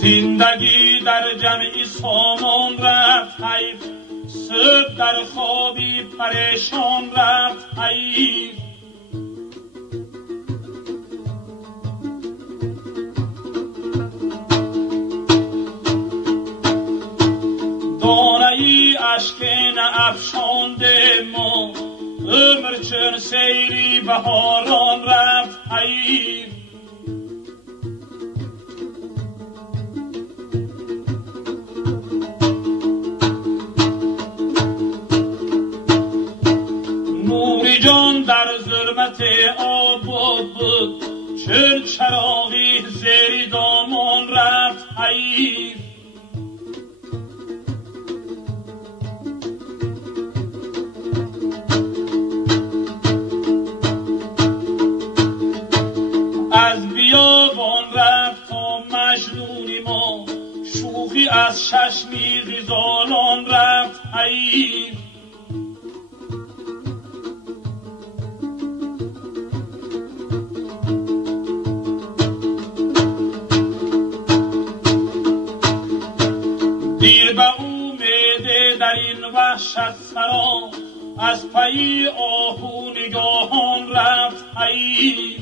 زندگی در جمعی سامان رفت حیف، صبح در خوابی پریشان رفت حیف. دانه‌ای اشک نافشانده ما، عمر چون سیری بهاران رفت حیف. نوری جان در ظلمت آباد بود، چون چراغی زیر دامان رفت حیف. از بیابان رفت تا مجنونی ما، شوخی از چشمی غزالان رفت حیف. دیر به اومده در این وحشت سرا، از پی آهو نگاهان رفت حیف.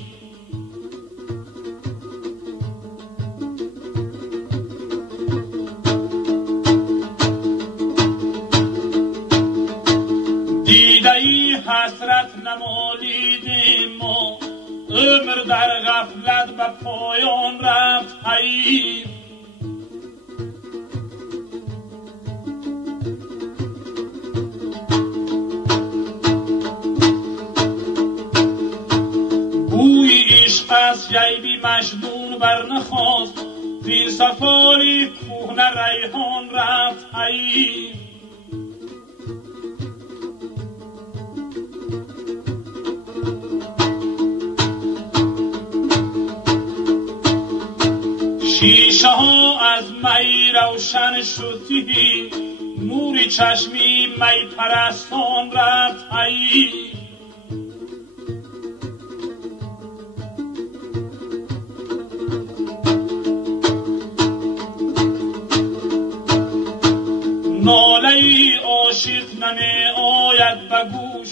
دیده‌ای حسرت نمالید ما، عمر در غفلت به پایان رفت حیف. بوی عشق از جیبی مجنون برنخواست، زیر سفالی کهنه ریحان رفت حیف. شیشه ها از می روشن شدی، نور چشمی می پرستان رفت حیف. ناله عاشق نمی آید به گوش،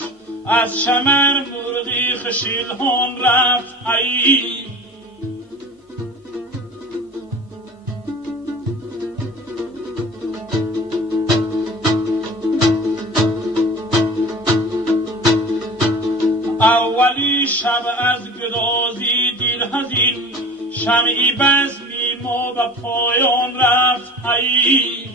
از شمر مرغی خشیلهان رفت حیف. اولی شب از گدازی دل حزین، شمعی بزمی ما به پایان رفت حیف.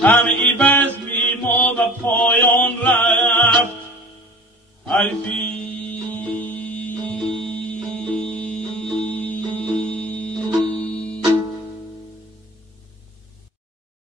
شمعی بزمی ما به پایان رفت حیف.